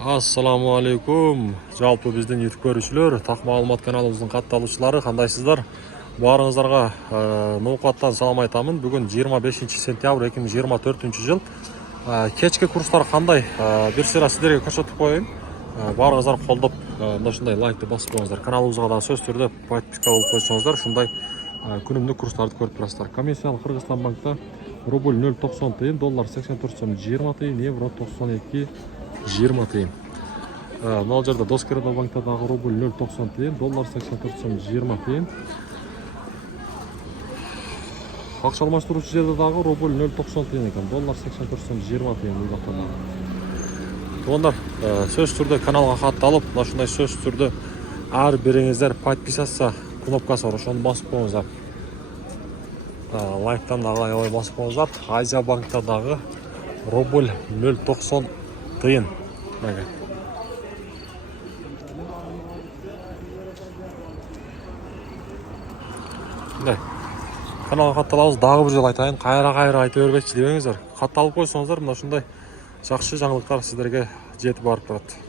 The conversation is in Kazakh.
Ассаламу алейкум. Жалпы біздің YouTube көрушілер, Тақ Маалымат каналымыздың қатталушылары, қандайсыздар? Барыңыздарға ноқаттан салам айтамын. Бүгін 25 сентябрь 2024 жыл. Кешкі курстар қандай? Bir sıra сіздерге көрсетіп қояйын. Барыңыздар қолдап, мындай лайкты басып қойыңыздар. Каналымызға да сөз түрде подписка болып қойсаңыздар, шундай күнімдік курстарды көріп тұрасыздар. Комиссиялы Қырғызстан банкта рубль 0.90 тиын, доллар 84 сом 20 тиын, евро 92 20 тиын. Мынау жерде Доскерда банктадағы рубль 0.90 тиын, доллар 84 сом 20 тиын. Ақша алмастырушы жерде дағы рубль 0.90 тиын екен, доллар 84 сом 20 тиын бұл жақтадағы. Онда сөз түрде каналға хатталып, мынашындай сөз түрде әр біріңіздер подписаться кнопкасы бар, ошоны басып қойыңыздар. Лайктан дағы басып қойыңыздар. Азия банктадағы рубль 0.90 тиын. Каналға қатталауыз, дағы бір жыл айтайын, қайра айта өрбекші дебеңіздер. Қатталып қойсаңыздар, мына шындай жақсы жаңалықтар сіздерге жетіп барып тұрады.